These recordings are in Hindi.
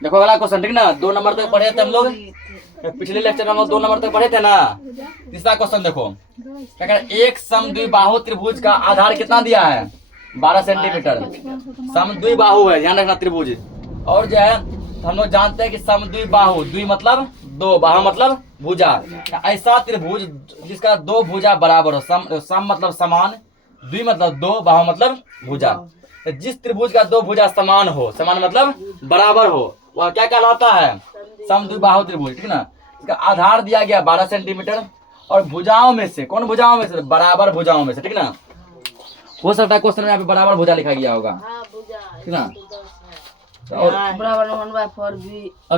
देखो अगला क्वेश्चन, ठीक ना, 2 नंबर तक पढ़े थे हम लोग, पिछले लेक्चर में हम लोग 2 नंबर तक पढ़े थे ना। तीसरा क्वेश्चन देखो, क्या कह रहा है, एक समद्विबाहु त्रिभुज का आधार कितना दिया है, 12 सेंटीमीटर। समद्विबाहु है, ध्यान रखना त्रिभुज। और जो है हम लोग जानते हैं कि समद्विबाहु, द्वि मतलब दो, बाहु मतलब भुजा, ऐसा त्रिभुज जिसका 2 भुजा बराबर हो। सम मतलब समान, द्वि मतलब दो, बाहु मतलब भुजा। जिस त्रिभुज का 2 भुजा समान हो, समान मतलब बराबर हो, वह क्या कहलाता है, समद्विबाहु त्रिभुज, ठीक ना। इसका आधार दिया गया 12 सेंटीमीटर, और भुजाओं में से, कौन भुजाओं में से, बराबर भुजाओं में से, ठीक ना। हो सकता है क्वेश्चन में यहाँ पे बराबर भुजा लिखा गया होगा, ठीक ना। और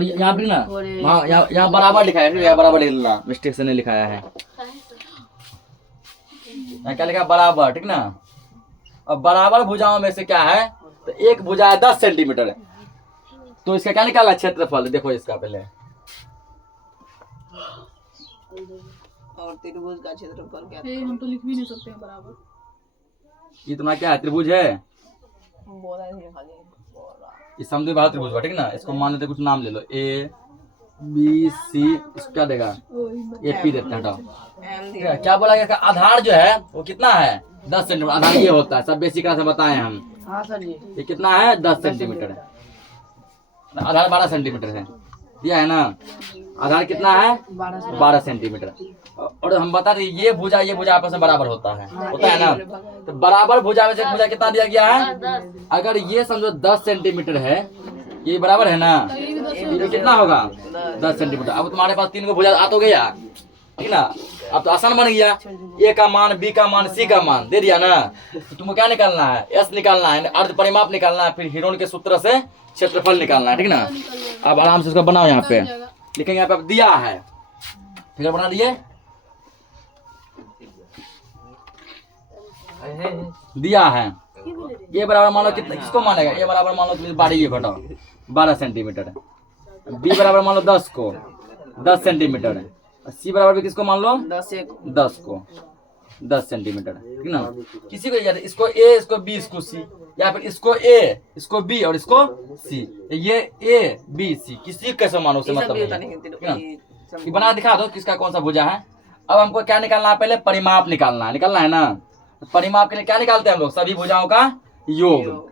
यहाँ पे ना, हाँ यहाँ बराबर लिखा है, यहाँ बराबर लिख लेना, मिस्टेक से नहीं लिखाया है, यहाँ क्या लिखा, बराबर, ठीक ना। और बराबर भुजाओं में से क्या है, तो एक भुजा है 10 सेंटीमीटर है, तो इसका क्या निकाला, क्षेत्रफल। देखो इसका पहले, और त्रिभुज का क्षेत्रफल क्या है, हम तो लिख भी नहीं सकते हैं बराबर। ये तुम्हारा क्या है, त्रिभुज है, बोला है खाली ये समद्विबाहु त्रिभुज, ठीक ना। इसको मान लेते, कुछ नाम ले लो, ए बी सी, इसको क्या देगा, ए पी देते हैं, हटाओ। ठीक है, क्या बोला गया, इसका आधार जो है वो कितना है, 10 सेंटीमीटर। आधार ये होता है, सब बेसिक क्लास में बताए हम। हाँ सर जी, ये कितना है, 10 सेंटीमीटर। आधार 12 सेंटीमीटर है, दिया है ना। आधार कितना है, 12 सेंटीमीटर। और हम बता रहे ये भुजा आपस में बराबर होता है ना। तो बराबर भुजा में से भुजा कितना दिया गया है, अगर ये समझो 10 सेंटीमीटर है, ये बराबर है ना, ये कितना होगा, 10 सेंटीमीटर। अब तुम्हारे पास 3 को भुजा आ तो गया, ठीक ना। अब तो आसान बन गया, ए का मान, बी का मान, सी का मान दे दिया ना। तो तुमको क्या निकालना है, एस निकालना है, अर्ध परिमाप निकालना है, फिर हीरोन के सूत्र से क्षेत्रफल निकालना है, ठीक ना। अब आराम से इसको बनाओ, यहाँ पे लिखेंगे, यहाँ पे अब दिया है, ठीक है, बना दिए, दिया है। ये बराबर मान लो कितना, किसको मानेगा, ये बराबर मान लो 12, ये घटाओ 12 सेंटीमीटर। बी बराबर मान लो 10 को, 10 सेंटीमीटर। सी बराबर भी किसको मान लो, 10 को, 10 सेंटीमीटर, ठीक ना। किसी को याद, इसको ए, इसको बी, इसको सी, या फिर इसको ए, इसको बी और इसको सी। ये ए बी सी किसी कैसे मानो उसे मतलब नहीं, ठीक ना। ये बना दिखा दो किसका कौन सा भुजा है। अब हमको क्या निकालना है, पहले परिमाप निकालना है ना। परिमाप के लिए क्या निकालते हैं हम लोग, सभी भुजाओं का योग,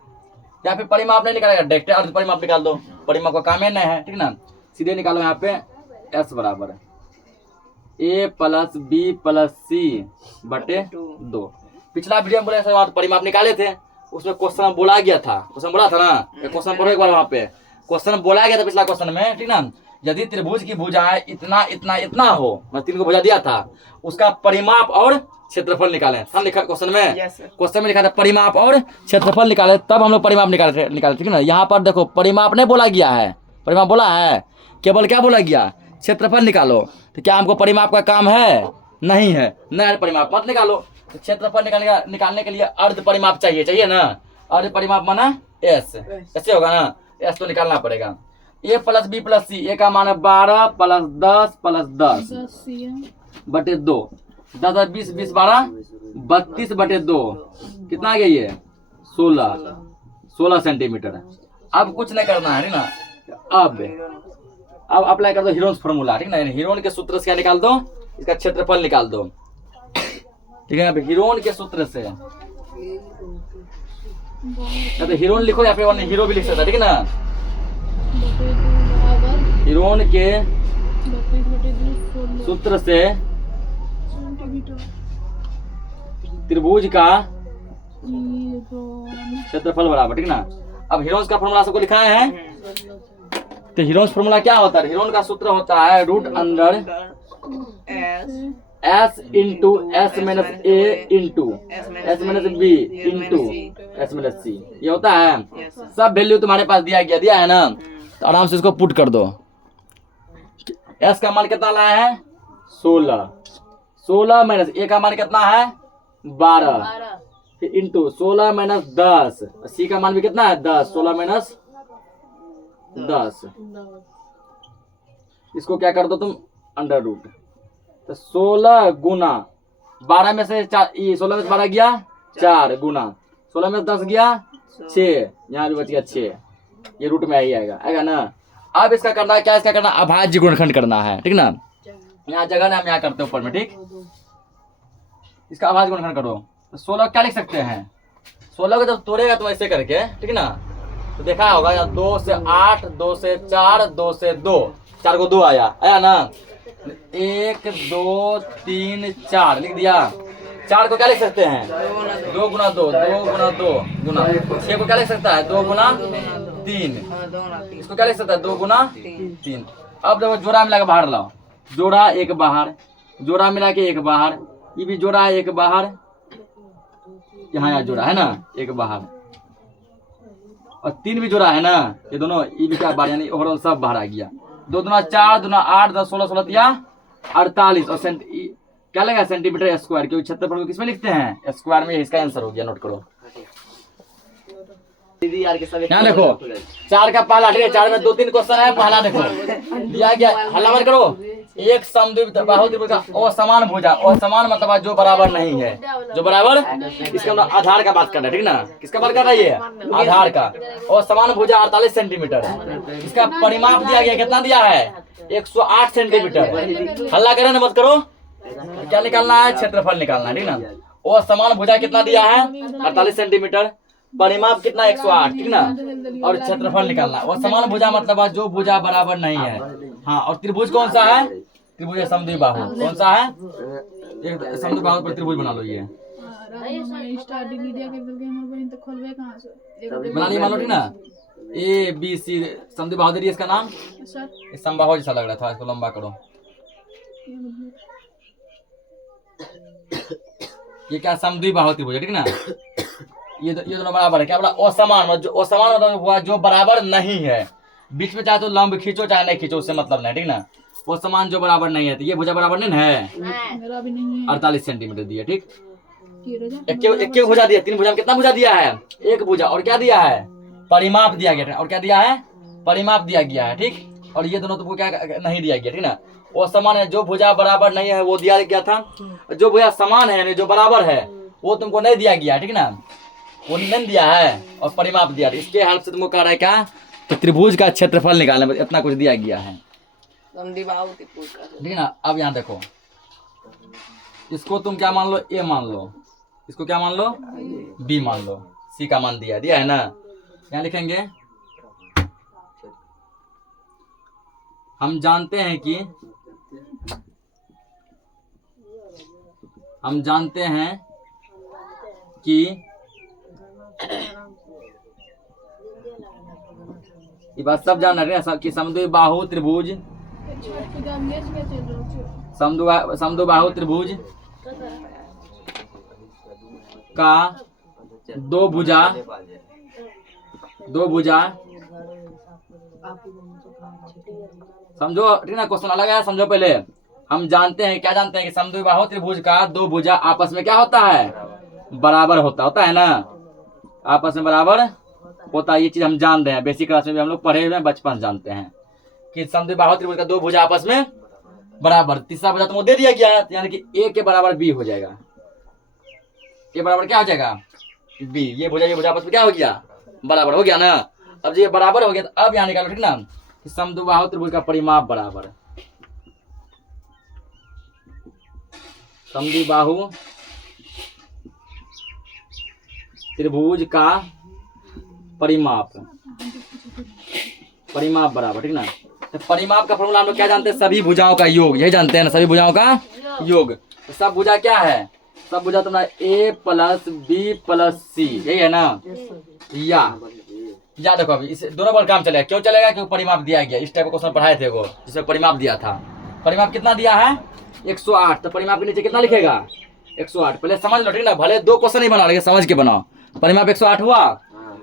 या फिर परिमाप नहीं निकालेगा, डायरेक्ट अर्ध परिमाप निकाल दो, परिमाप का काम है नहीं है, ठीक ना। सीधे निकालो, यहाँ पे एस बराबर ए प्लस बी प्लस सी बटे 2। पिछला वीडियो में बोले परिमाप निकाले थे, उसमें क्वेश्चन बोला गया था, क्वेश्चन बोला था ना, क्वेश्चन पढ़ो एक बार, वहाँ पे क्वेश्चन बोला गया था पिछला क्वेश्चन में, ठीक ना। यदि त्रिभुज की भुजाएं इतना इतना इतना हो, मैं 3 को भुजा दिया था, उसका परिमाप और क्षेत्रफल निकाले, हम लिखा क्वेश्चन में, क्वेश्चन में लिखा था परिमाप और क्षेत्रफल निकाले, तब हम लोग परिमाप निकाले, ठीक ना। यहाँ पर देखो परिमाप नहीं बोला गया है, परिमाप बोला है, केवल क्या बोला गया, क्षेत्रफल निकालो। तो क्या हमको परिमाप का काम है, नहीं है, नहीं परिमाप मत निकालो। तो क्षेत्रफल निकालने के लिए अर्ध परिमाप चाहिए ना। अर्ध परिमाप माना एस, ऐसे होगा ना, एस तो निकालना पड़ेगा। ए प्लस बी प्लस सी, ए का मान है 12 प्लस 10 प्लस 10 बटे 2, 10 20 20 12 32 बटे 2, कितना आ गया ये 16 सेंटीमीटर। अब कुछ नहीं करना है, ठीक ना। अब अप्लाई कर दो हीरोन फॉर्मूला, ठीक ना। हीरोन के सूत्र से क्या निकाल दो, इसका क्षेत्रफल निकाल दो, ठीक है। हीरोन के सूत्र से, या तो हीरोन लिखो या फिर हीरो भी लिख सकता, ठीक है ना। हीरोन के सूत्र से त्रिभुज का क्षेत्रफल बराबर, ठीक ना। अब हीरोन्स का फॉर्मूला सबको लिखाए हैं, तो हीरोन्स फॉर्मूला क्या होता है, हीरोन का सूत्र होता है root under s into s minus a into s minus b into s minus c, ये होता है। सब वैल्यू तुम्हारे पास दिया है ना, तो आराम से इसको पुट कर दो। एस का मान कितना लाया है, 16 माइनस ए का मान कितना है 12, फिर इंटू 16 माइनस 10, सी का मान भी कितना है 10, 16 माइनस 10। इसको क्या कर दो तुम, अंडर रूट। तो 16 गुना 12 में से 16 में से 12 गया 4 गुना 16 में से 10 गया 6, यहाँ भी बच गया 6, ये रूट में ही आएगा ना। अब इसका करना है क्या, इसका करना अभाज्य गुणनखंड करना है, ठीक ना। यहाँ जगह ना हम यहाँ करते हैं ऊपर में, ठीक। इसका अभाज्य गुणनखंड करो तो 16 क्या लिख सकते हैं, 16 को जब तोड़ेगा तो ऐसे करके, ठीक ना, तो देखा होगा 2 से 8, 2 से 4, 2 से 2, 4 को 2 आया ना, 1 2 3 4 लिख दिया। 4 को क्या लिख सकते हैं, 2 गुना 2, 2 गुना 2 गुना 6 को क्या लिख सकता है, 2 गुना 3, इसको क्या लिख सकता है, 2 गुना 3। अब देखो जोड़ा मिला के बाहर लाओ, जोड़ा एक बाहर, जोड़ा मिला के एक बाहर, ये भी जोड़ा है एक बाहर, यहाँ जोड़ा है ना एक बाहर, और 3 भी जोड़ा है ना, ये दोनों ये भी क्या बाहर, यानी ओवरऑल सब बाहर आ गया। 2 दूना 4, दूना 8, 10 16 16 या 48 और क्या लगेगा सेंटीमीटर स्क्वायर, क्योंकि क्षेत्रफल को किसमें लिखते हैं, स्क्वायर में। इसका आंसर हो गया, नोट करो। यहाँ देखो 4 का पहला, ठीक है, 4 में 2-3 क्वेश्चन है। पहला देखो दिया गया, हल्ला मत करो, एक समद्विबाहु त्रिभुज का असमान भुजा, असमान मतलब जो बराबर नहीं है, जो बराबर, इसका मतलब आधार का बात कर रहे हैं, ठीक ना। किसका बात कर रहा है ये, आधार का। असमान भुजा 48 सेंटीमीटर, इसका परिमाप दिया गया, कितना दिया है, 108 सेंटीमीटर। हल्ला करे ना मत करो, क्या निकालना है, क्षेत्रफल निकालना है, ठीक ना। असमान भुजा कितना दिया है, 48 सेंटीमीटर, परिमाप कितना 108, ठीक ना, और क्षेत्रफल निकालना। और समान भुजा मतलब जो भुजा बराबर नहीं है, हाँ। और त्रिभुज कौन सा है, त्रिभुज है समद्विबाहु, कौन सा है, एक समद्विबाहु पर त्रिभुज बना लो। ये बना लिया, मान लो, ठीक ना। A B C समद्विबाहु दे रही है, इसका नाम समबाहु जैसा लग रहा था, इसको लंबा करो। ये क्या समद्विबाहु त्रिभुज है, ठीक ना। ये दोनों बराबर है, क्या बोला, असमान, जो असमान मतलब हुआ जो बराबर नहीं है, बीच में चाहे तो लंब खींचो चाहे नहीं खींचो, उससे मतलब नहीं, ठीक ना। असमान जो बराबर नहीं है, तो ये भुजा बराबर नहीं है, 48 सेंटीमीटर दिया, ठीक। एक भुजा दिया, 3 भुजा में कितना भुजा दिया है, 1 भुजा, और क्या दिया है, परिमाप दिया गया, और क्या दिया है, परिमाप दिया गया है, ठीक। और ये दोनों तुमको क्या नहीं दिया गया, ठीक ना। वो समान है, जो भुजा बराबर नहीं है वो दिया गया था, जो भुजा समान है यानी जो बराबर है वो तुमको नहीं दिया गया, ठीक ना, वो नहीं दिया है, और परिमाप दिया। इसके हेल्प से तुमको कह रहा है क्या, तो त्रिभुज का क्षेत्रफल निकालने में इतना कुछ दिया गया है, ठीक ना। अब यहाँ देखो, इसको तुम क्या मान लो, ए मान लो, इसको क्या मान लो, बी मान लो, सी का मान दिया है ना। यहाँ लिखेंगे, हम जानते हैं कि ये बात सब जान रहे हैं कि समद्विबाहु त्रिभुज, समद्विबाहु त्रिभुज का दो भुजा समझो, ठीक ना। क्वेश्चन अलग है, समझो पहले। हम जानते हैं, क्या जानते हैं कि समद्विबाहु त्रिभुज का दो भुजा आपस में क्या होता है, बराबर होता है ना, आपस में बराबर होता है। ये चीज हम जान रहे हैं, बेसिक क्लास में भी हम लोग पढ़े हुए हैं, बचपन से जानते हैं कि समद्विबाहु त्रिभुज का दो भुजा आपस में बराबर। तीसरा भुजा तुमको दे दिया गया, यानी कि ए के बराबर बी हो जाएगा, ए बराबर क्या हो जाएगा, बी। ये भुजा आपस में क्या हो गया, बराबर हो गया ना। अब ये बराबर हो गया, तो अब यहाँ निकालो, ठीक ना, कि समद्विबाहु त्रिभुज का परिमाप बराबर, समद्विबाहु त्रिभुज का परिमाप बराबर, ठीक ना। तो परिमाप का फॉर्मूला हम लोग क्या जानते हैं, सभी भुजाओं का योग, यही जानते हैं ना, सभी भुजाओं का योग। तो सब भुजा क्या है, सब भुजा तुम्हारा a + b + c, यही है ना। या देखो अभी इस दोनों पर काम चलेगा, क्यों चलेगा, क्योंकि परिमाप दिया गया। इस टाइप का क्वेश्चन पढ़ाए थे वो, जिसमें परिमाप दिया था। परिमाप कितना दिया है, 108, तो परिमाप के नीचे कितना लिखेगा, 108। पहले समझ लो, ठीक ना, भले 2 क्वेश्चन ही बना, लेकिन समझ के बनाओ। परिमाप 108 हुआ,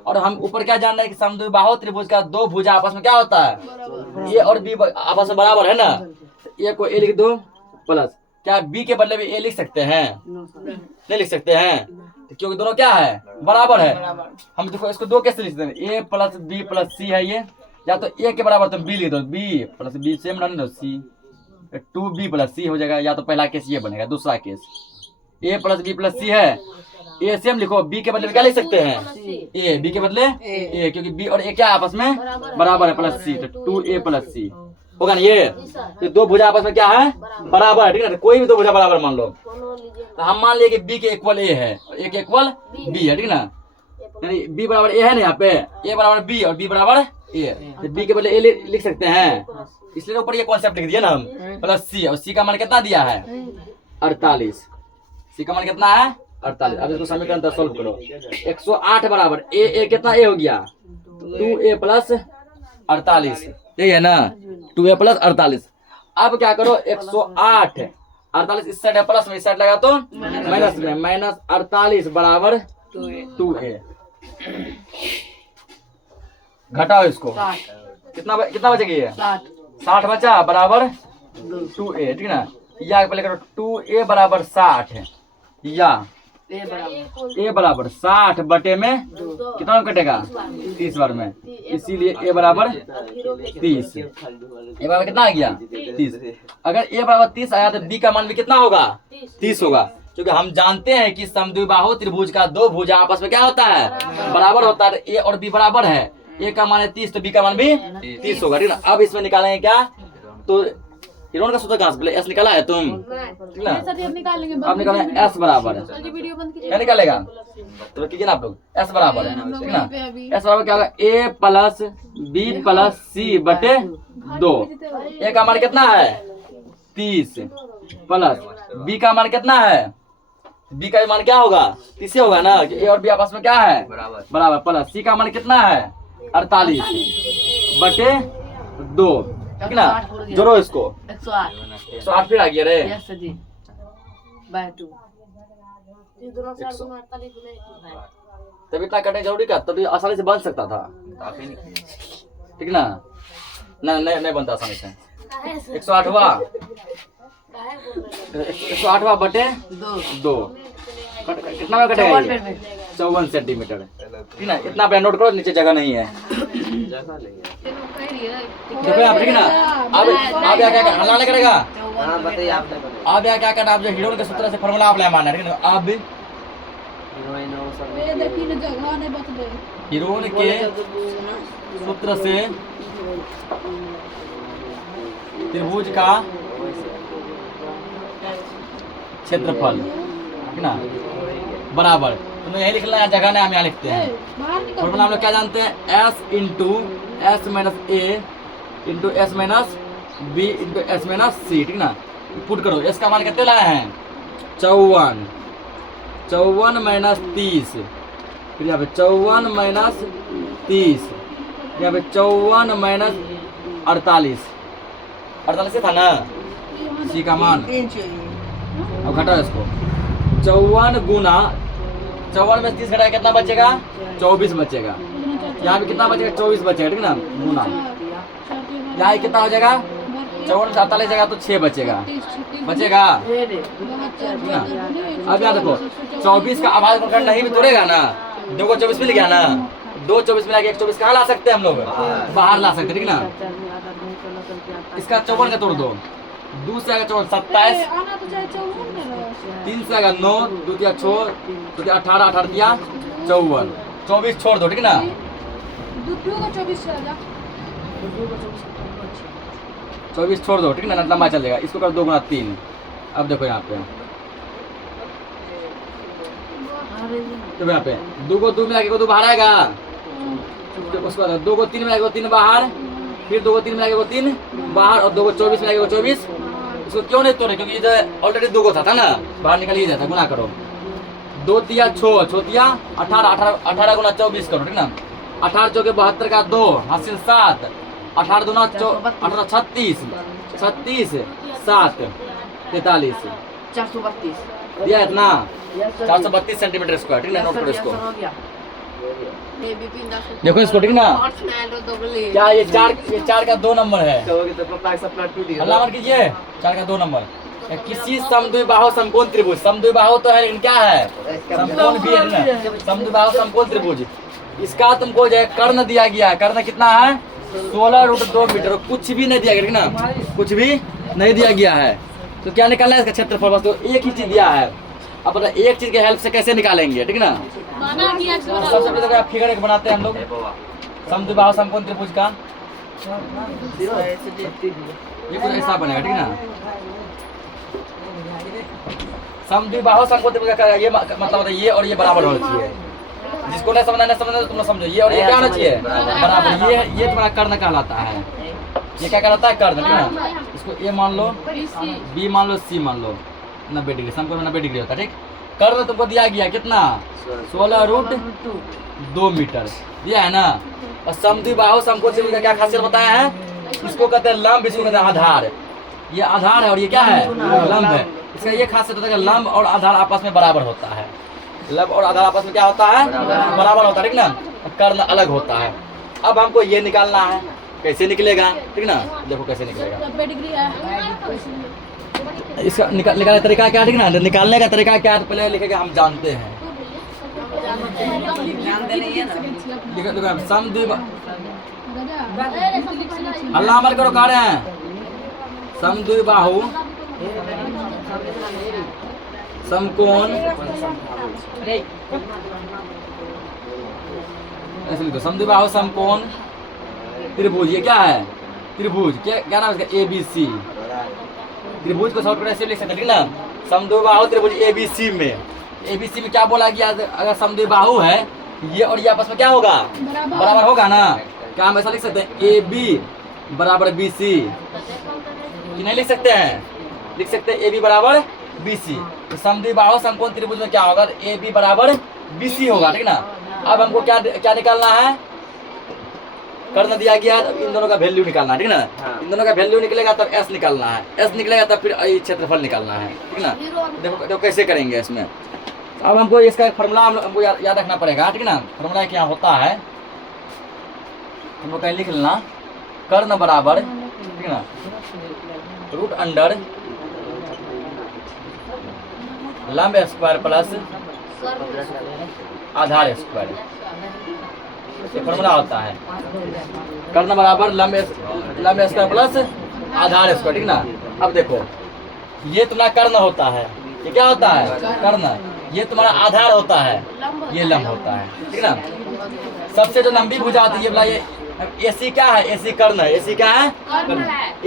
और हम ऊपर क्या जान रहे हैं कि समद्विबाहु त्रिभुज का दो भुजा आपस में क्या होता है, ए और बी आपस में बराबर है ना। ए को ए लिख दो प्लस, क्या बी के बदले में ए लिख सकते हैं, नहीं लिख सकते हैं, क्योंकि दोनों क्या है, बराबर है। हम देखो इसको 2 कैसे लिख सकते हैं, ए + b + c है ये, या तो ए के बराबर तुम बी लिख दो, b + b सेम ना, सी 2b + c हो जाएगा, या तो पहला केस ये बनेगा, दूसरा केस a + b + c है, ए सेम लिखो, बी के बदले क्या लिख सकते हैं, ए, बी के बदले ए, क्योंकि बी और ए क्या है आपस में बराबर है, प्लस सी, तो 2a प्लस सी होगा ना। ये दो भुजा आपस में क्या है, बराबर है, ठीक है ना। कोई भी दो भुजा बराबर मान लो, तो हम मान लिए कि बी के इक्वल ए है और ए के इक्वल बी है, ठीक है ना। यानी बी बराबर ए है ना, यहाँ पे ए बराबर बी और बी बराबर ए, तो बी के बदले ए लिख सकते हैं, इसलिए ऊपर ये कॉन्सेप्ट लिख दिया ना हम, प्लस सी, और सी का मान कितना दिया है 48, सी का मान कितना है 48। अब इसको समीकरण 10 सोल्व करो। 108 बराबर ए कितना ए हो गया 2a प्लस 48, यही है ना 2a प्लस 48। अब क्या करो 108 48 इस साइड है प्लस में, इस साइड लगा तो माइनस में, माइनस 48 बराबर 2a। घटाओ इसको, कितना बचेगी ये 60 बचा बराबर 2a, ठीक है ना। या पहले करो 2a बराबर 60 है, या ए बराबर 60 बटे में कितना में कटेगा 30 बार में, इसीलिए ए बराबर 30। ए बराबर कितना आ गया 30। अगर ए बराबर 30 आया तो बी का मान भी कितना होगा 30 होगा, क्योंकि हम जानते हैं कि समद्विबाहु त्रिभुज का दो भुजा आपस में क्या होता है बराबर होता है। ए और बी बराबर है, ए का मान है 30 तो बी का मान भी 30 होगा, ठीक है ना। अब इसमें निकालेंगे क्या, तो हिरोन का सूत्र कहाँ से, एस निकाला है तुम, ठीक ना। अब निकालेंगे एस बराबर है, क्या निकालेगा तो कीजिए ना आप लोग, एस बराबर है, ठीक ना। एस बराबर क्या होगा ए प्लस बी प्लस सी बटे 2। ए का मान कितना है 30 प्लस बी का मान कितना है, बी का मान क्या होगा 30 होगा ना, ए और बी आपस में क्या है बराबर, प्लस सी का मान कितना है 48 बटे 2, ठीक ना। जोड़ो इसको 108 फिर आ गया रे, तब इतना कटने जरूरी का, तब आसानी से बन सकता था, ठीक ना। नहीं बनता आसानी से। 108वां बटे 2 कितना में कटेगा ये 54 सेंटीमीटर, ठीक ना। इतना पे नोट करो, नीचे जगह नहीं है, देखो आप, ठीक ना। अब क्या क्या हलाने करेगा, बताइए आपने अब क्या करना, आप जो हीरो के सूत्र से फार्मूला आप ले मानना, ठीक है। अब हीरो के सूत्र से त्रिभुज का क्षेत्रफल, ठीक ना, बराबर, तुम्हें यही लिखना है, जगह नहीं हम यहाँ लिखते हैं। फॉर्मूला हम लोग क्या जानते हैं, s into s minus a into s minus b into s minus c, ठीक ना। पुट करो, एस का मान कितने लाए हैं 54 माइनस 30, फिर यहाँ पे 54 माइनस 30, यहाँ पे 54 माइनस 48 से था ना सी का मान। अब घटाओ इसको, 54 गुना 54 में 30 घटाया कितना बचेगा 24 बचेगा, यहाँ पे कितना बचेगा 24 बचेगा, ठीक ना। गुना यहाँ कितना हो जाएगा 54 से 48 जाएगा तो 6 बचेगा, ना। अब यहाँ देखो 24 का आवाज पकड़ नहीं भी तोड़ेगा ना, 2 को 24 मिल गया ना, 2 24 मिला के 1 24 कहाँ ला सकते हैं हम लोग, बाहर ला सकते, ठीक ना। इसका 54 का तोड़ दो, 2 से आएगा 27, 3 से आएगा 9, 2 दिया 6, 2 दिया 18, 18 दिया 54, 24 छोड़ दो, ठीक ना। 24 छोड़ दो, ठीक ना, लंबा चल जाएगा। इसको कर 2 गुना 3। अब देखो यहाँ पे, तो यहाँ पे 2 को 2 मिला के 2 बाहर आएगा, उसके बाद 2 को 3 मिला के 3 बाहर, फिर 2 को 3 मिला के 3 बाहर, और 2 को 24 मिला के 24। इसको क्यों नहीं तोड़े, क्योंकि इधर ऑलरेडी 2 को था ना, बाहर निकल ही जाता। गुना करो, 2 दिया 6, 6 दिया 18, 18 गुना 24 करो, ठीक ना। 18 चौके 72 का 2 हासिल 7, 18 दूना 18 36, 36 7 43 432 दिया इतना 432 सेंटीमीटर स्क्वायर, ठीक ना। नोट करो इसको, देखो इसको, ठीक ना। क्या ये 4 का 2 नंबर है, अल्लाह मत कीजिए, 4 का 2 नंबर। किसी समद्विबाहु समकोण त्रिभुज, समद्विबाहु तो है लेकिन क्या है समकोण भी है ना, समद्विबाहु समकोण त्रिभुज, इसका तुमको जो है कर्ण दिया गया है। कर्ण कितना है 16√2 मीटर, कुछ भी नहीं दिया गया, ठीक ना, कुछ भी नहीं दिया गया है। तो क्या निकालना है इसका क्षेत्रफल, बस तो एक ही चीज दिया है, अब पता एक चीज के हेल्प से कैसे निकालेंगे, ठीक ना। बना दिया x बराबर सबसे पहले तो फिगर एक बनाते हैं हम लोग समद्विबाहु समकोण त्रिभुज का। ये कुछ ऐसा बनेगा, ठीक ना। समद्विबाहु समकोण त्रिभुज का ये मतलब होता है ये और ये बराबर होना चाहिए। जिसको नहीं समझना तो तुम लोग समझो, ये और ये क्या होना चाहिए, बराबर। ये तुम्हारा कर्ण कहलाता है। ये क्या कहलाता है, कर्ण, ठीक ना। इसको ए मान लो, बी मान लो, सी मान लो। 90 डिग्री, समकोण 90 डिग्री होता है, ठीक। कर्ण तुमको दिया गया कितना, 16√2 मीटर दिया है ना। और समद्विबाहु समकोण त्रिभुज का क्या खासियत बताया है, इसको कहते हैं लंब, इसको कहते हैं आधार। ये आधार है और ये क्या है, लंब है। इसका ये खासियत होता है कि लंब और आधार आपस में बराबर होता है। लंब और आधार आपस में क्या होता है, बराबर होता है, ठीक ना। कर्ण अलग होता है। अब हमको ये निकालना है, कैसे निकलेगा, ठीक ना। देखो कैसे निकलेगा, 90 डिग्री है। इसका निकालने का तरीका क्या, ठीक ना। निकालने का तरीका क्या है, तो पहले लिखेगा, हम जानते हैं। देखो समद्विबाहु, अल्लाह अमर करो, कह रहे हैं समद्विबाहु समकोण, ऐसे लिखो समद्विबाहु समकोण त्रिभुज। ये क्या है, त्रिभुज, क्या नाम है इसका, ABC। त्रिभुज को शॉर्टकट ऐसे लिख सकते हैं, ठीक ना। समद्विबाहु त्रिभुज ABC में, ABC में क्या बोला गया, अगर समद्विबाहु है ये और ये आपस में क्या होगा, बराबर होगा ना। क्या हम ऐसा लिख सकते हैं, AB बराबर BC, कि नहीं लिख सकते हैं, लिख सकते हैं AB बराबर BC। तो समद्विबाहु समकोण त्रिभुज में क्या होगा, AB बराबर BC होगा, ठीक ना। अब हमको क्या निकालना है, कर्ण दिया गया, तो इन दोनों का वैल्यू निकालना है, ठीक ना। इन दोनों का वैल्यू निकलेगा तब S निकालना है, S निकलेगा तब फिर क्षेत्रफल निकालना है, ठीक ना। देखो कैसे करेंगे इसमें। अब हमको इसका फॉर्मूला हमको याद रखना पड़ेगा, ठीक ना। फॉर्मूला क्या होता है, हमको कहीं लिख लेना, कर्ण बराबर, ठीक ना, रूट अंडर लंब स्क्वायर प्लस आधार स्क्वायर, ये फॉर्मूला होता है। कर्ण बराबर लंब स्क्वायर प्लस आधार स्क्वायर, ठीक ना। अब देखो ये तुम्हारा कर्ण होता है, ये क्या होता है, कर्ण। ये तुम्हारा आधार होता है, ये लंब होता है, ठीक ना। सबसे जो लंबी भुजा होती है ये बोला, ये AC क्या है, AC कर्ण है। AC क्या है,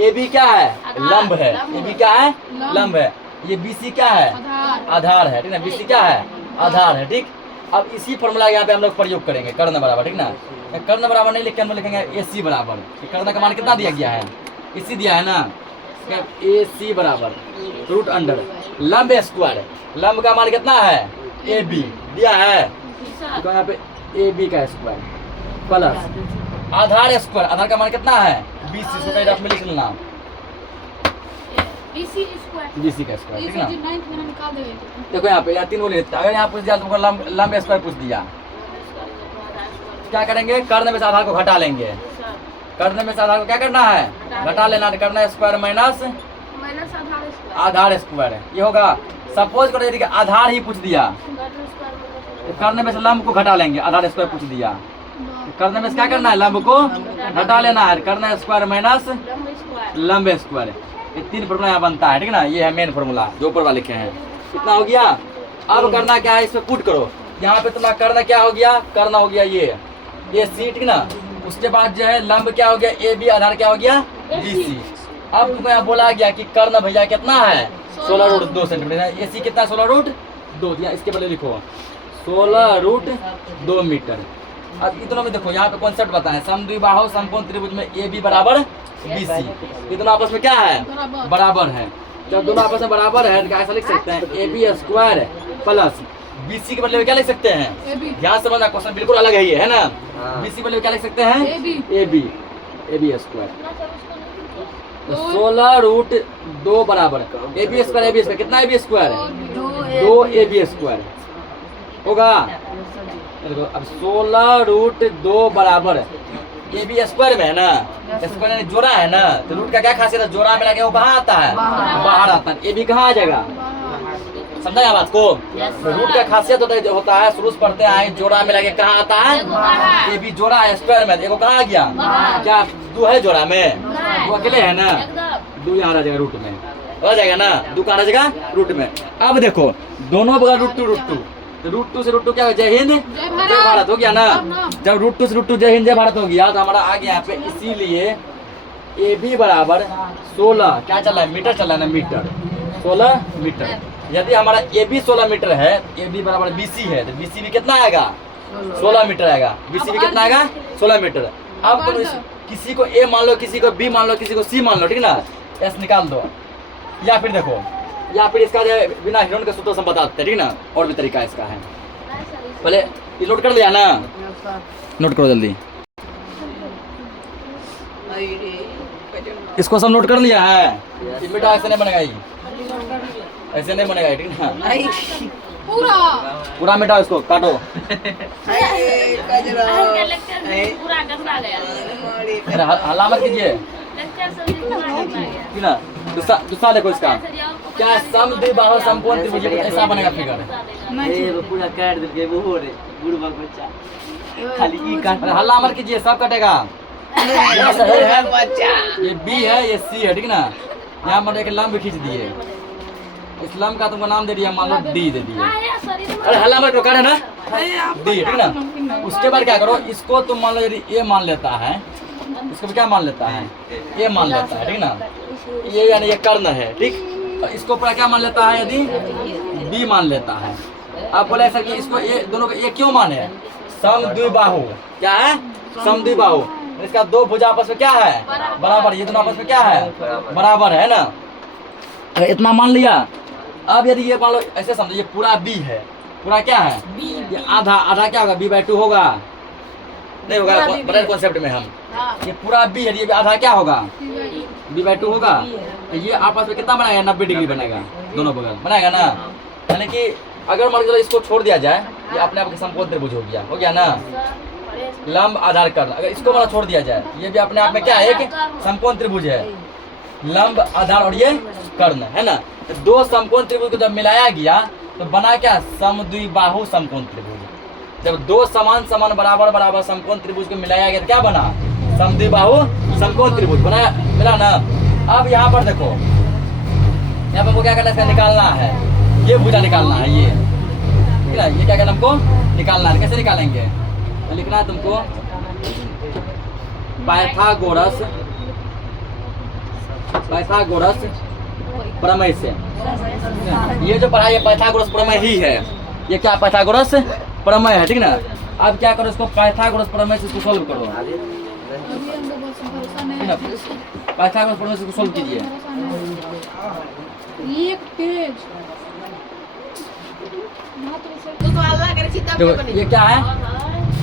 AB क्या है, लंब है। AB क्या है, लंब है। ये BC क्या है, आधार है, ठीक ना। BC क्या है, आधार है, ठीक। अब इसी फॉर्मूला यहाँ पे हम लोग प्रयोग करेंगे, कर्ण बराबर, ठीक ना। कर्ण बराबर नहीं लिख के हम लोग लिखेंगे AC बराबर। कर्ण का मान कितना दिया गया है, AC दिया है ना। AC बराबर रूट अंडर लंब स्क्वायर, लंब का मान कितना है, AB दिया है, तो यहाँ पे AB का स्क्वायर प्लस आधार स्क्वायर, आधार का मान कितना है, BC, इसको कहीं रफ में लिख लेना, BC का स्क्वायर, ठीक ना। देखो यहाँ पे, यहाँ 3 बोले, अगर यहाँ पूछ दिया तुमको लंब स्क्वायर पूछ दिया, क्या करेंगे, कर्ण में से आधार को घटा लेंगे। कर्ण में से आधार को क्या करना है, घटा लेना। कर्ण स्क्वायर माइनस आधार स्क्वायर, ये होगा। सपोज करो यदि आधार ही पूछ दिया, तो कर्ण में से लंब को घटा लेंगे, आधार स्क्वायर पूछ दिया, कर्ण में से क्या करना है, लंब को घटा लेना है। कर्ण स्क्वायर माइनस लंब स्क्वायर, ये 3 फॉर्मूला यहाँ बनता है, ठीक ना। ये है मेन फॉर्मूला जो ऊपर वाले लिखे हैं। कितना हो गया, अब करना क्या है, इसमें पुट करो। यहाँ पे तुम्हारा कर्ण क्या हो गया, कर्ण हो गया ये AC, ठीक ना। उसके बाद जो है लंब क्या हो गया, AB, आधार क्या हो गया, BC। अब तुमको यहाँ बोला गया कि कर्ण भैया कितना है, 16√2 सेंटीमीटर। AC कितना, 16√2, इसके पहले लिखो 16√2 मीटर। अब इतना में देखो यहाँ पे कॉन्सेप्ट बताएं, समद्विबाहु समकोण त्रिभुज में AB बराबर BC, ये दोनों आपस में क्या है, बराबर है। जब दोनों आपस में बराबर है तो ऐसा लिख सकते हैं, AB स्क्वायर प्लस BC के बदले में क्या लिख सकते हैं, ध्यान से समझना, क्वेश्चन बिल्कुल अलग है ये, है ना। BC के बदले में क्या लिख सकते हैं, AB स्क्वायर, 16√2 बराबर AB स्क्वायर, कितना AB स्क्वायर, 2 AB स्क्वायर होगा। देखो अब 16√2 बराबर AB स्क्वायर में है ना, स्क्वायर ने जोड़ा है ना, तो रूट का क्या खासियत है, जोड़ा में लगे वो कहाँ आता है, बाहर आता है। AB कहाँ आ जाएगा, समझा यहाँ बात को। रूट का खासियत होता है शुरू से पढ़ते आए, जोड़ा में लगे कहाँ आता है, AB जोड़ा है स्क्वायर में, देखो कहाँ आ गया, क्या 2 है जोड़ा में, वो अकेले है ना, 2 यहाँ आ जाएगा रूट में, हो जाएगा ना, 2 कहाँ रह जाएगा रूट में। अब देखो दोनों बगल √2 तो √2 से √2 क्या हो, जय हिंद जय भारत हो गया ना। जब √2 से √2 जय हिंद जय भारत हो गया तो हमारा आ गया यहाँ पे, इसीलिए ए बी बराबर 16 क्या चल रहा है, मीटर चल रहा है ना, मीटर 16 मीटर। यदि हमारा ए बी 16 मीटर है, ए बी बराबर बी सी है, तो बी सी भी कितना आएगा 16 मीटर आएगा, बी सी भी कितना आएगा 16 मीटर। अब तुम किसी को ए मान लो, किसी को बी मान लो, किसी को सी मान लो, ठीक ना, एस निकाल दो। या फिर देखो, या फिर इसका जो बिना हिरोन के सूत्र से हम बताते हैं, ठीक ना, और भी तरीका इसका है। पहले ये नोट कर लिया ना, नोट करो जल्दी, इसको सब नोट कर लिया है। ये बेटा ऐसे नहीं बनेगा, ये ऐसे नहीं बनेगा, ठीक ना, पूरा पूरा मिटाओ, इसको काटो। अरे हल्ला मत कीजिए, ठीक ना। दूसरा देखो इसका क्या, समद्विबाहु समकोण त्रिभुज ऐसा बनेगा फिगर। पूरा काट देलके वो रे बुढ़वा बच्चा खाली ई काट। अरे हल्ला मत कीजिए, सब कटेगा। ये बी है, ये सी है, ठीक ना। यहाँ पर एक लंब खींच दिए, इस लंब का तुमको नाम दे दिया, मान लो डी दे दिया। अरे हल्ला मत करो, है ना, डी, ठीक ना। उसके बाद क्या करो, इसको तुम मान लो यदि ए मान लेता है, इसको क्या मान लेता है, ए मान लेता है, ठीक ना, ये यानी ये कर्ण है, ठीक। इसको पूरा क्या मान लेता है, यदि बी मान लेता है। आप बोले सर कि इसको ए दोनों को ए क्यों माने, समद्विबाहु क्या है, समद्विबाहु, इसका 2 भुजा आपस में क्या है बराबर, ये दोनों आपस में क्या है बराबर है ना। इतना मान लिया। अब यदि ये मान लो ऐसे समझो, ये पूरा बी है, पूरा क्या है, ये आधा, आधा क्या होगा, b/2 होगा, नहीं होगा बड़े कॉन्सेप्ट में हम, ये पूरा बी है, ये आधा क्या होगा b/2 होगा। तो ये आपस में कितना बनाएगा, 90 डिग्री बनेगा, दोनों बगल बनाएगा ना। यानी कि अगर मान लो इसको छोड़ दिया जाए, ये अपने आप के समकोण त्रिभुज हो गया ना, लंब आधार कर्ण। अगर इसको वाला छोड़ दिया जाए, ये भी अपने आप में क्या है, एक समकोण त्रिभुज है, लंब आधार और ये कर्ण है ना। तो 2 समकोण त्रिभुज को जब मिलाया गया तो बना क्या, समद्विबाहु समकोण त्रिभुज। जब 2 समान समान बराबर बराबर समकोण त्रिभुज को मिलाया गया तो क्या बना, समद्विबाहु समकोण त्रिभुज बनाया, मिला ना। अब यहाँ पर देखो, यहाँ पर हमको क्या करना है, इसका निकालना है, ये भुजा निकालना है, ये ठीक है, ये क्या करना हमको निकालना है। कैसे निकालेंगे, तो लिखना है तुमको पाइथागोरस प्रमेय से। ये जो पढ़ाई है पाइथागोरस प्रमेय ही है, ये क्या पाइथागोरस प्रमेय है, ठीक ना। अब क्या करो, इसको पाइथागोरस प्रमेय से इसको सोल्व करो, ठीक ना। पाइथागोरस प्रमेय से इसको सोल्व कीजिए। एक पेज देखो ये क्या है,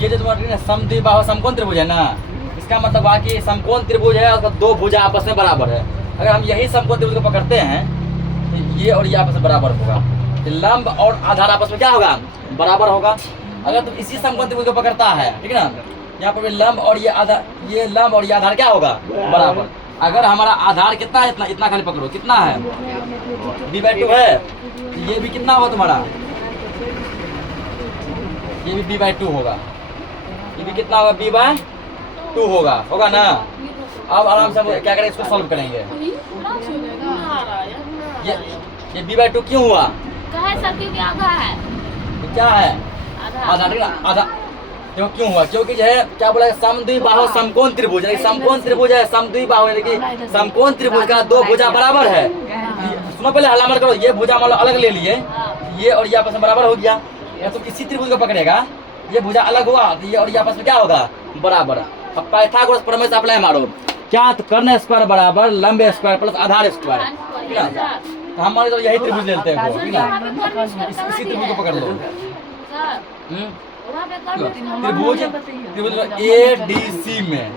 ये जो तुम्हारा समद्विबाहु समकोण त्रिभुज है ना, इसका मतलब हुआ कि समकोण त्रिभुज है, उसका 2 भुजा आपस में बराबर है। अगर हम यही समकोण त्रिभुज को पकड़ते हैं तो ये और ये आपस में बराबर होगा, तो लंब और आधार आपस में क्या होगा बराबर होगा। अगर तुम इसी समकोण त्रिभुज को पकड़ता है, ठीक ना, यहाँ पर लंब और ये आधार, ये लंब और ये आधार क्या होगा बराबर। अगर हमारा आधार कितना है, इतना खाली पकड़ो, कितना है b/2 है, तो ये भी कितना होगा तुम्हारा, ये भी b/2 होगा, ये भी कितना होगा b/2 होगा ना। अब आराम से क्या करें, इसको सॉल्व करेंगे। ये b/2 क्यों हुआ, क्या है आधा, ठीक ना, आधा क्यों क्यों हुआ, क्योंकि जो है क्या बोला, समद्विबाहु समकोण त्रिभुज, समकोण त्रिभुज है, समद्विबाहु यानी कि समकोण त्रिभुज का 2 भुजा बराबर है। सुनो पहले हल्ला मत करो, ये भुजा मान लो अलग ले लिए, ये और ये आपस में बराबर हो गया। या तुम इसी त्रिभुज को पकड़ेगा, ये भुजा अलग हुआ तो ये और ये आपस में क्या होगा बराबर। अब पाइथागोरस प्रमेय से अप्लाई मारो, क्या, तो कर्ण स्क्वायर बराबर लंब स्क्वायर प्लस आधार स्क्वायर, ठीक ना। तो हम मान लो यही त्रिभुज लेते हैं, ठीक ना, इसी त्रिभुज को पकड़ लो। त्रिभुज ADC में,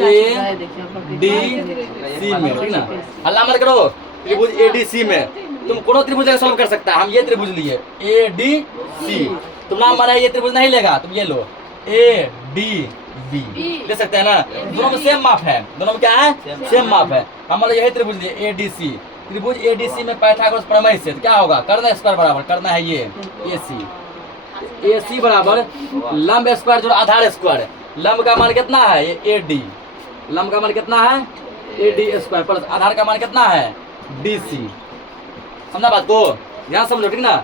ADC में, ठीक ना, हल्ला मत करो। त्रिभुज ADC में तुम कोनो त्रिभुज सॉल्व कर सकता है। हम ये त्रिभुज लिए ADC, तुम नाम माना ये त्रिभुज नहीं लेगा, तुम ये लो ADB ले सकते हैं ना। दोनों में सेम माप है, दोनों में क्या है सेम माप है। हम मान लो यही त्रिभुज लिए ADC, त्रिभुज ADC में पाइथागोरस प्रमेय से तो क्या होगा, कर्ण स्क्वायर बराबर, करना है ये AC बराबर लंब स्क्वायर जो आधार स्क्वायर। लंब का मान कितना है, ये AD, लंब का मान कितना है AD स्क्वायर प्लस आधार का मान कितना है DC। समझा बात को? यहाँ समझो ठीक ना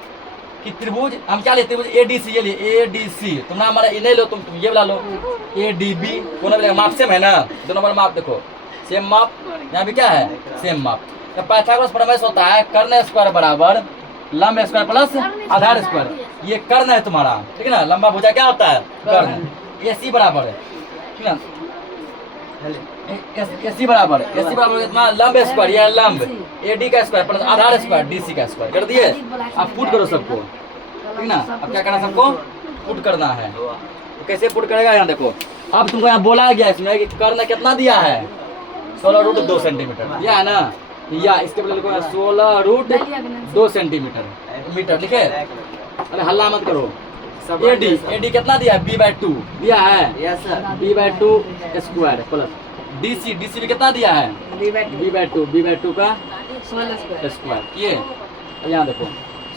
कि त्रिभुज हम क्या लेते हैं, ADC ये लिए ADC। तुम ना हमारा ये नहीं लो, तुम ये वाला लो ADB। दोनों मिलेगा, माप सेम है ना, दोनों बार माप देखो सेम माप, यहाँ भी क्या है सेम माप। तो पाइथागोरस प्रमेय होता है कर्ण स्क्वायर बराबर लंब स्क्वायर प्लस आधार स्क्वायर। ये कर्ण है तुम्हारा, ठीक है ना, लंबा भुजा क्या होता है कर्ण। AC बराबर है, ठीक है ना, AC बराबर कितना लंब स्क्वायर, यह लंब AD का स्क्वायर प्लस आधार स्क्वायर DC का स्क्वायर। कर दिए, आप पुट करो सबको, ठीक ना। अब क्या करना सबको पुट करना है। तो कैसे पुट करेगा, यहाँ देखो। अब तुमको यहाँ बोला गया इसमें कि कर्ण कितना दिया है 16√2 सेंटीमीटर, यह है ना, या इसके बदले लिखो 16√2 सेंटीमीटर मीटर लिखे। अरे हल्ला मत करो। AD कितना दिया है B/2 दिया है, yes sir. B/2 square plus DC भी कितना दिया है B/2 का स्क्वायर। ये यहाँ देखो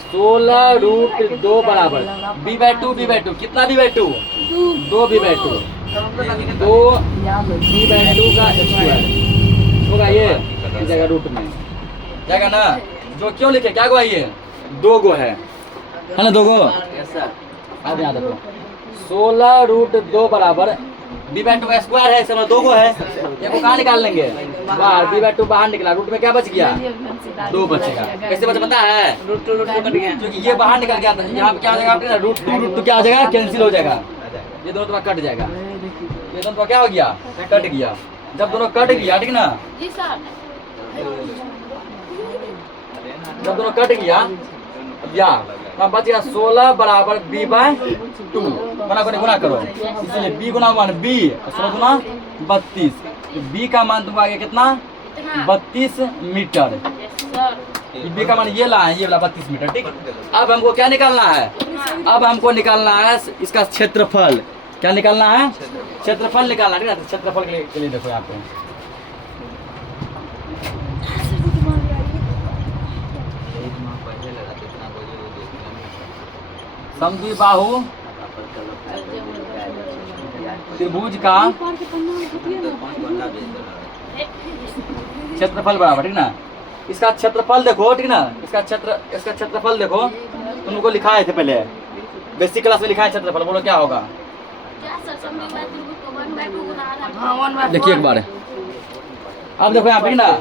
16√2 बराबर B/2 कितना B/2 2 B/2 का स्क्वायर होगा। ये जाएगा रूट में जाएगा ना, जो क्यों लिखे क्या गो है, ये 2 गो है ना, 2 गो। Yes sir. अब यहाँ देखो 16√2 बराबर B/2 का स्क्वायर है, इसमें 2 गो है, एक को कहाँ निकाल लेंगे बाहर, B/2 बाहर निकला, रूट में क्या बच गया 2 बचेगा। कैसे बचा पता है, रूट कट गया, क्योंकि ये बाहर निकल गया था, यहाँ पे क्या हो जाएगा रूट क्या हो जाएगा कैंसिल हो जाएगा, ये दोनों तुम्हारा कट जाएगा, ये दोनों क्या हो गया कट गया। जब दोनों कट गया ठीक ना, जी सर। जब दोनों कट गया या अब बच गया 16 बराबर B/2 गुना करो, इसलिए B गुना 1 B 16 गुना 32। B का मान तुमको आ गया कितना 32 मीटर। B का मान ये ला है, ये वाला 32 मीटर, ठीक। अब हमको क्या निकालना है, अब हमको निकालना है इसका क्षेत्रफल। क्या निकालना है, क्षेत्रफल निकालना, ठीक है। क्षेत्रफल के लिए देखो यहाँ पे समद्विबाहु त्रिभुज का क्षेत्रफल बराबर, ठीक ना। इसका क्षेत्रफल देखो, ठीक ना, इसका क्षेत्रफल देखो, तुमको लिखाए थे पहले बेसिक क्लास में, लिखा है क्षेत्रफल, बोलो क्या होगा। देखिए एक बार, अब देखो यहाँ पे ना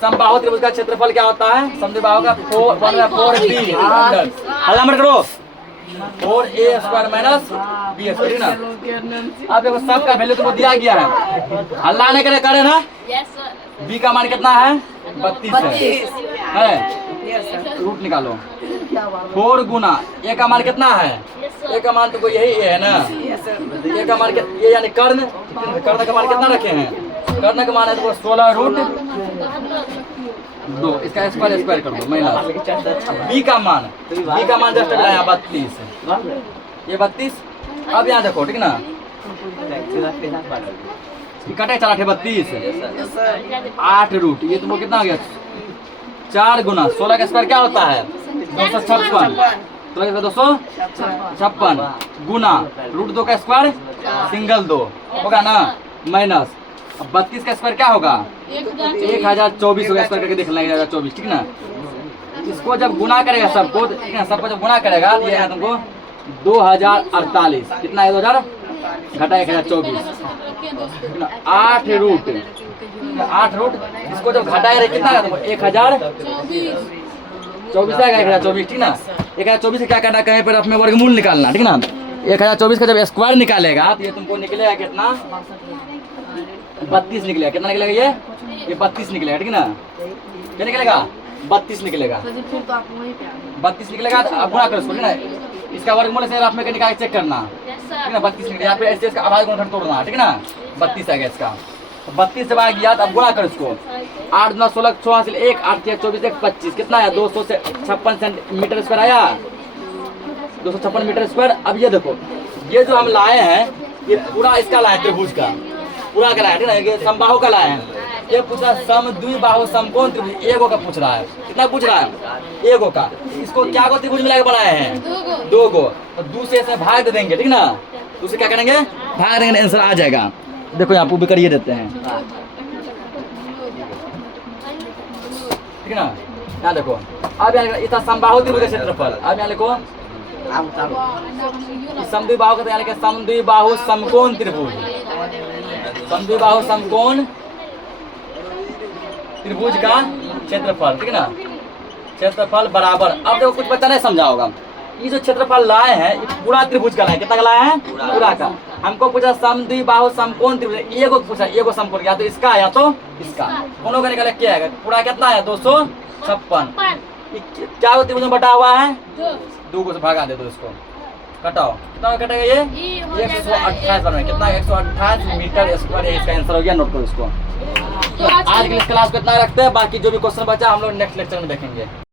समबाहु त्रिभुज का क्षेत्रफल क्या होता है, समद्विबाहु का 4B हल्ला मत करो 4A square minus B square, ना। अब देखो सब का वैल्यू तुमको दिया गया है, हल्ला नहीं करे ना। B का मान कितना है 32 है, रूट निकालो 4 गुना A का मान कितना है, A का मान तो यही है ना, A का मान ये यानी कर्ण का मान कितना रखे हैं, कर्ण का मान है तो 16√2, इसका स्क्वायर कर दो माइनस B का मान जस्ट आया 32, ये 32। अब यहाँ देखो ठीक ना, कटे 4 32 8 रूट, ये तुमको कितना हो गया 4 गुना 16 का स्क्वायर क्या होता है 256, 256 गुना √2 का स्क्वायर सिंगल 2 होगा ना, माइनस 32 का स्क्वायर क्या होगा 1024 होगा, स्क्वायर करके देख लेंगे 1024, ठीक ना। इसको जब गुना करेगा सबको, ठीक है, सबको जब गुना करेगा तो ये है तुमको 2048, कितना है 2000 घटा 1024, 8 रूट, इसको जब घटाएगा कितना है तुमको 1024 आएगा 1024, ठीक ना। 1024 से क्या करना, कहीं पर अपने वर्गमूल निकालना, ठीक ना। 1024 का जब स्क्वायर निकालेगा तो ये तुमको निकलेगा कितना 32 निकलेगा, कितना निकलेगा ये 32 निकलेगा, ठीक ना। क्या निकलेगा 32 निकलेगा, 32 निकलेगा। तो अब गुणा करो इसको, ठीक ना, इसका वर्गमूल से आप में निकाल चेक करना, ठीक ना। 32 निकलेगा, यहाँ पे ऐसे इसका आधा गुणा तोड़ना, ठीक ना। 32 आ गया इसका, 32 जब आ गया तो अब गुणा करो इसको, 8 9 16 6 से 1 8 3 24 1 25, कितना आया 256 सेंटीमीटर स्क्वायर आया, 256 मीटर स्क्वायर। अब ये देखो, ये जो हम लाए हैं ये पूरा इसका लाए त्रिभुज का पूरा कराया, ठीक ना। ये समबाहु का लाए हैं, ये पूछ रहा है समद्विबाहु समकोण त्रिभुज, एगो का पूछ रहा है, कितना पूछ रहा है एगो का। इसको क्या को त्रिभुज मिला के बनाए हैं 2 गो, तो 2 से ऐसे भाग दे देंगे, ठीक ना। दूसरे क्या करेंगे भाग देंगे, आंसर आ जाएगा। देखो यहाँ पे भी करिए देते हैं, ठीक है ना। यहाँ देखो अब यहाँ इतना समबाहु त्रिभुज का क्षेत्रफल। अब यहाँ लिखो समद्विबाहु का, यहाँ लिखा समद्विबाहु समकोण त्रिभुज, समद्विबाहु समकोण त्रिभुज का क्षेत्रफल, ठीक है ना। क्षेत्रफल बराबर, अब देखो कुछ बच्चा नहीं समझा होगा, ये जो क्षेत्रफल लाए हैं ये पूरा त्रिभुज का लाए, कितना का लाए हैं पूरा का। हमको पूछा समद्विबाहु समकोण त्रिभुज, ये को पूछा, ये को समकोण, या तो इसका या तो इसका, दोनों का निकाला क्या आएगा, पूरा कितना है 256। क्या को त्रिभुज में बटा हुआ है 2 को से भागा दे दो इसको, कटाओ कितना में कटेगा ये 128 में, कितना 128 मीटर स्क्वायर, इसका आंसर हो गया। नोट करो इसको। तो आज के क्लास को इतना रखते हैं, बाकी जो भी क्वेश्चन बचा हम लोग नेक्स्ट लेक्चर में देखेंगे।